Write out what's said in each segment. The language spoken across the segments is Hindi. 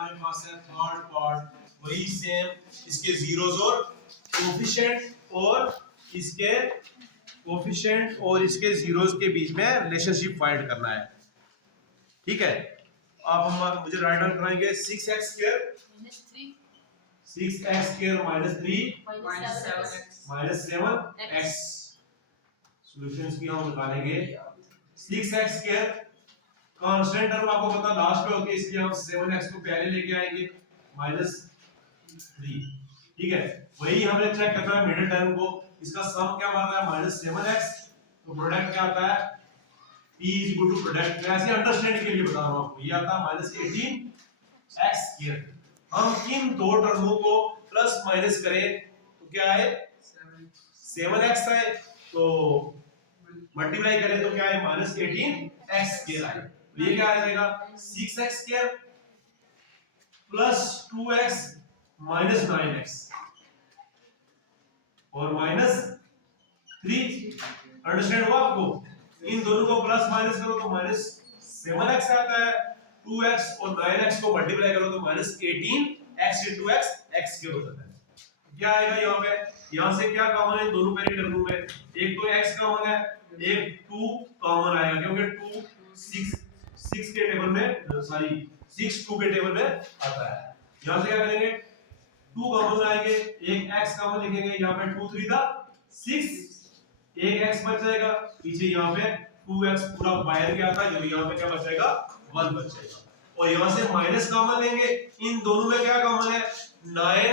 हमारे पास है थर्ड पार्ट वही सेम, इसके जीरोस और इसके जीरोस के बीच में रिलेशनशिप फाइंड करना है। ठीक है, अब हम मुझे राइट डाउन कराएंगे 6x square minus 3 minus 7x। Solutions की हम निकालेंगे 6x स्क्वायर कांस्टेंट टर्म आपको पता लास्ट पे होती है, इसलिए हम 7x को पहले लेके आएंगे माइनस 3। ठीक है, वही हमने चेक करना है मिडिल टर्म को, इसका सम क्या बन रहा है माइनस 7x, तो प्रोडक्ट क्या आता है P is equal to product, ऐसे अंडरस्टैंडिंग के लिए बता रहा हूं आपको, ये आता है माइनस 18x स्क्वायर। हम इन दो टर्मों को प्लस माइनस करें तो क्या आए 7x आए, तो मल्टीप्लाई करें तो क्या आए माइनस 18x स्क्वायर आए। तो ये क्या आ जाएगा 6x square plus 2x minus 9x और माइनस 3। अंडरस्टैंड हुआ आपको? इन दोनों को प्लस माइनस करो तो माइनस 7x आता है, 2x और 9x को मल्टीप्लाई करो तो minus 18x into x x cube हो जाता है। क्या आएगा यहाँ पे, यहाँ से क्या कॉमन है दोनों पेरी टर्मों में, एक तो x कॉमन है, एक 2 कॉमन आएगा क्योंकि 2 6 के टेबल में सॉरी 6 2 के टेबल में आता है। यहाँ से क्या करेंगे 2 कॉमन आएंगे, एक x कॉमन लिखेंगे, यहाँ पे 2 3 था 6, एक x बच जाएगा, पीछे यहाँ पे 2x पूरा बाहर गया था, जो यहाँ पे क्या बचेगा 1 बच जाएगा। और यहाँ से माइनस कॉमन लेंगे, इन दोनों में क्या कॉमन है 9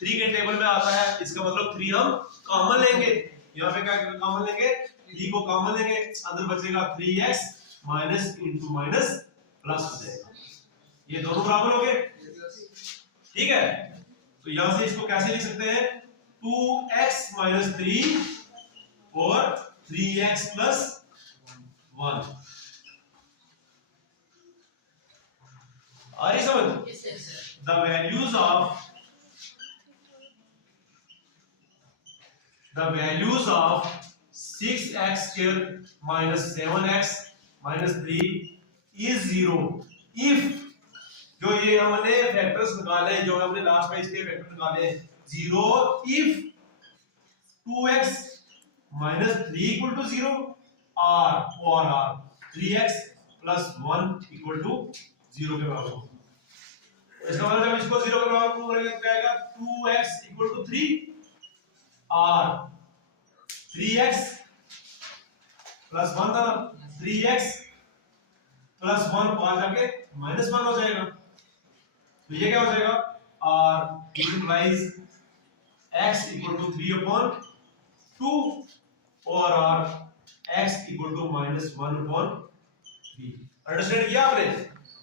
3 के टेबल में आता है, इसका मतलब 3 हम कॉमन लेंगे, यहाँ पे क्या कॉमन लेंगे 3 को कॉमन लेंगे, अंदर बचेगा 3x minus into minus plus हो जाएगा, ये दोनों बराबर हो गए। ठीक है, तो यहां से इसको कैसे लिख सकते हैं 2x माइनस 3 और 3x प्लस 1। आ रही समझ? The values of 6x square minus 7x minus 3 is 0 if, जो ये हमने फैक्टर्स निकाले, जो हमने लास्ट में इसके फैक्टर निकाले 0 if 2x minus 3 equal to 0 or 3x plus 1 equal to 0 के बराबर हो। इसका मतलब जब इसको 0 के बराबर प्रूव करेंगे तो क्या आएगा 2x equal to 3 और 3x प्लस 1 था, 3x प्लस 1 को आ जाके माइनस 1 हो जाएगा, तो ये क्या हो जाएगा और implies x equal to 3 upon 2 और x equal to minus 1 upon 3। Understand किया आपने?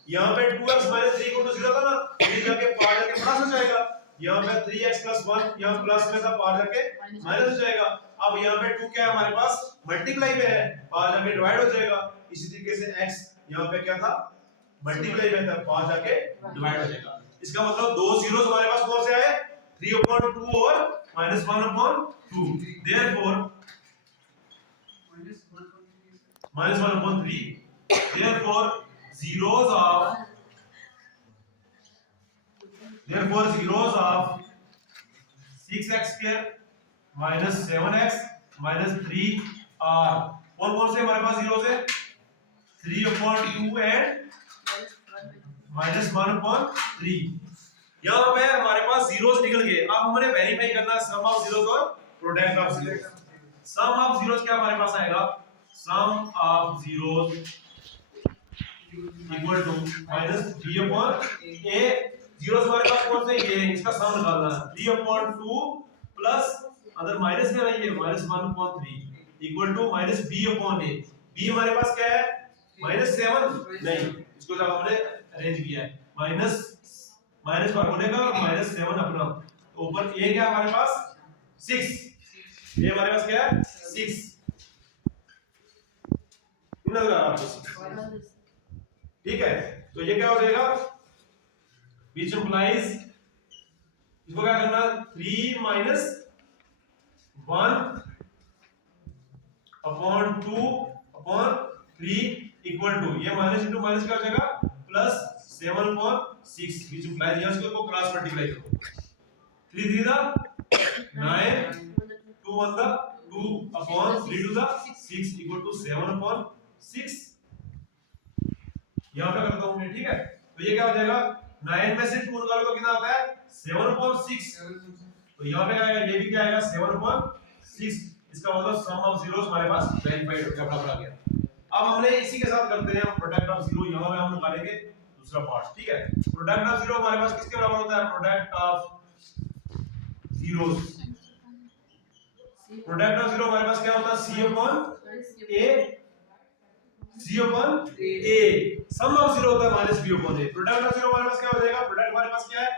यहाँ पे 2x माइनस 3 इक्वल टू 0 था ना, ये जाके पार जाके प्लस हो जाएगा, यहाँ पे 3x प्लस 1 यहाँ प्लस में था, पार जाके माइनस हो जाएगा। अब यहाँ पे 2 क्या है हमारे पास मल्टीप्लाई पे है, पार जाके डिवाइड हो जाएगा। इसी तरीके से x यहाँ पे क्या था मल्टीप्लाई में था, पार जाके डिवाइड हो जाएगा। इसका मतलब दो जीरोस हमारे पास कौन से आए 3/2 और -1/2। Therefore -1/3, therefore zeros of 6x square minus 7x minus 3 are कौन से हमारे पास जीरोस है 3/2 एंड -1/3। यहाँ पे हमारे पास जीरोस निकल गए, अब हमने वेरीफाई करना सम ऑफ जीरोस और product of zeros. Sum of zeros क्या हमारे पास आएगा sum of zeros equal to -b/a। Zeros हमारे पास कौन से ये इसका सम निकालना है 3/2 प्लस अगर माइनस में आएंगे -1/3 इक्वल टू -b/a। b हमारे पास क्या है -7 नहीं, इसको जब हमने अरेंज किया है माइनस पर होने का -7 अपना, तो ऊपर a क्या हमारे पास 6, ये हमारे पास क्या है 6 लगा आपको। ठीक है, तो ये क्या हो जाएगा which implies इसको क्या करना 3 minus 1/2/3 इक्वल टू ये माइनस इंटू माइनस क्या हो जाएगा +7/6 6 which implies यहाँ से को क्रॉस मल्टीप्लाई करो 3 3 दा 9 2 1 दा 2 upon 3 to the 6 equal to 7 upon 6 यहाँ पे करता हूँ मैं, ठीक है। तो ये क्या हो जाएगा 9 में से 2 निकालो तो कितना आता है 7 upon 6। तो यहाँ पे क्या आएगा, ये भी क्या आएगा 7 upon 6। इसका मतलब सम ऑफ जीरोस हमारे पास वेरीफाइड हो गया, बराबर आ गया। अब हमने इसी के साथ करते हैं प्रोडक्ट ऑफ जीरो। यहाँ पे हम निकालेंगे दूसरा पार्ट, ठीक है। प्रोडक्ट ऑफ जीरो हमारे पास किसके बराबर होता है, product of zeros. Product of zero हमारे पास क्या होता है c upon a, c upon a। Sum of zero होता है minus b upon a। Product of zero हमारे पास क्या हो जाएगा, प्रोडक्ट हमारे पास क्या है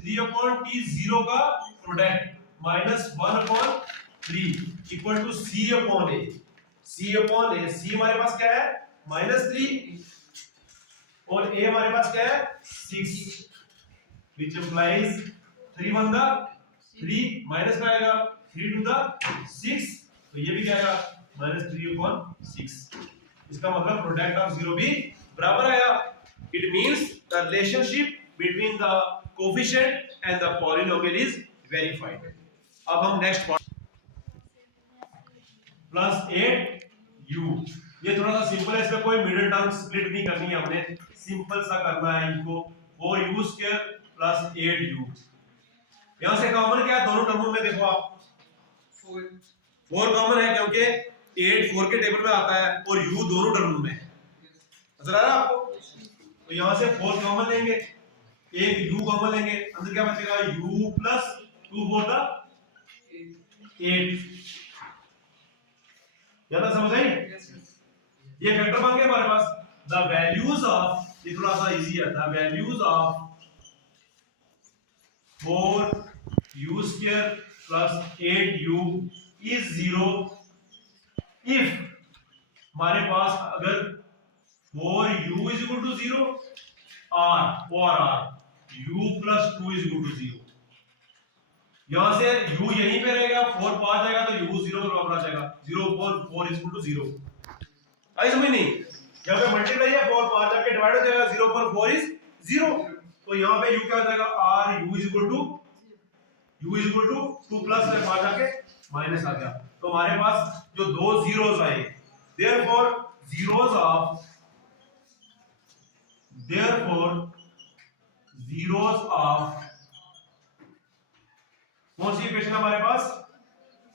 3 upon t, जीरो का product minus 1 upon 3 equal to c upon a। c upon a, c हमारे पास क्या है -3 और a हमारे पास क्या है 6 which implies 3 1 दा 3 माइनस का आएगा 3 to the 6, तो ये भी क्या आएगा -3 upon 6। इसका मतलब प्रोडक्ट ऑफ जीरो भी बराबर आया। It means the relationship between the coefficient and the polynomial is verified. अब हम नेक्स्ट पार्ट +8u, ये थोड़ा सा सिंपल है, इसमें कोई मिडिल टर्म स्प्लिट नहीं करनी है, हमने सिंपल सा करना है इनको। 4u² + 8u। यहां से कॉमन क्या है दोनों टर्मों में, देखो आप 4 कॉमन है क्योंकि 8 4 के टेबल में आता है और u दोनों टर्मों में है, नजर आ रहा है आपको। तो यहां से 4 कॉमन लेंगे, एक u कॉमन लेंगे, अंदर क्या बचेगा u + 2 4 दा 8। ज्यादा समझ आई? ये फैक्टर बन गए हमारे पास। द वैल्यूज ऑफ, ये थोड़ा सा इजी है, the values of 4u² + 8u is 0 if हमारे पास अगर 4u is equal to 0 or u + 2 is equal to 0। यहां से u यहीं पे रहेगा, 4 पास जाएगा तो u 0 के बराबर आ जाएगा, 0 4 is equal to 0। आई समझ नहीं? यहां पे मल्टीप्लाई है, 4 पास जाके डिवाइड हो जाएगा, 0 पर 4 is 0। तो यहां पे u क्या हो जाएगा r u is equal to 2 plus में पास जाके माइनस आ गया। तो हमारे पास जो दो जीरोस आए, therefore zeros of कौन सी इक्वेशन हमारे पास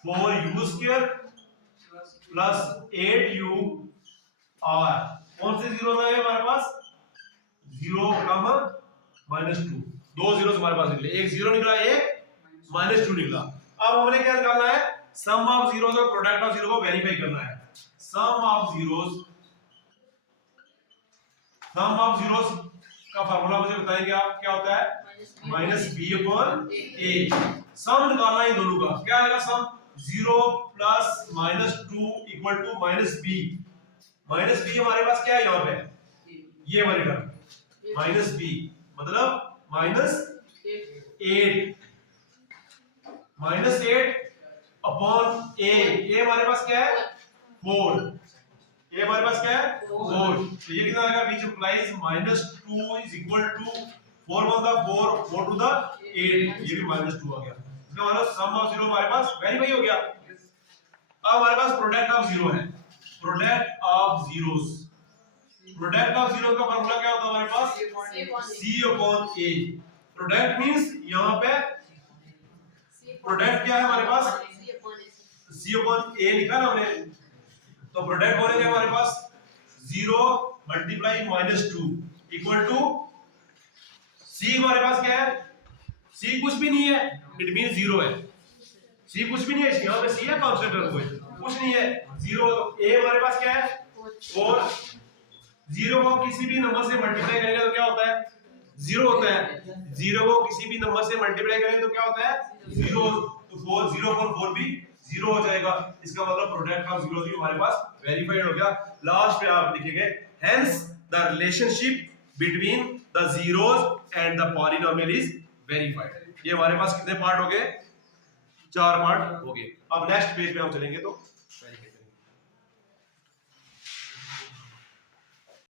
4u² + 8u r, कौन से जीरोस आए हमारे पास 0, -2। दो जीरोस हमारे पास निकले, एक 0 निकला, एक -2 निकला। अब हमने क्या निकालना है, सम ऑफ जीरोस और प्रोडक्ट ऑफ जीरो को वेरीफाई करना है। सम ऑफ जीरोस का फार्मूला मुझे बताएंगे आप, क्या होता है -b/a। सम निकालना है दोनों का, क्या आएगा सम 0 + -2 = -b। -b हमारे पास क्या है यहाँ पे, ये वाली टर्म -b मतलब -8 अपॉन a। a हमारे पास क्या है 4, a हमारे पास क्या है 4। तो ये कितना आएगा, which implies -2 is equal to 4 1 दा 4 4 2 दा 8, ये भी -2 आ गया। इसका मतलब सम ऑफ जीरो हमारे पास वेरीफाई हो गया। अब हमारे पास प्रोडक्ट ऑफ जीरो है, प्रोडक्ट ऑफ जीरोस का फार्मूला क्या होता है हमारे पास c/a। प्रोडक्ट मींस यहाँ पे प्रोडक्ट क्या है हमारे पास c/a लिखा ना हमने, तो प्रोडक्ट बोलेंगे हमारे पास 0 × -2 = c। हमारे पास क्या है, c कुछ भी नहीं है, इट मींस 0 है। c कुछ भी नहीं है, यहाँ पे c है कांस्टेंट है, कोई कुछ नहीं है 0। तो a हमारे पास क्या है 4, 0 को किसी भी नंबर से मल्टीप्लाई करेंगे तो क्या होता है 0 होता है। 0 को किसी भी नंबर से मल्टीप्लाई करें तो क्या होता है 0। तो 4 0 पर 4 भी 0 हो जाएगा। इसका मतलब प्रोडक्ट ऑफ जीरो भी हमारे पास वेरीफाइड हो गया। लास्ट पे आप लिखेंगे hence the relationship between the zeros and the polynomial is verified. ये हमारे पास कितने पार्ट हो गए, 4 पार्ट हो गए। अब नेक्स्ट पेज पे हम चलेंगे तो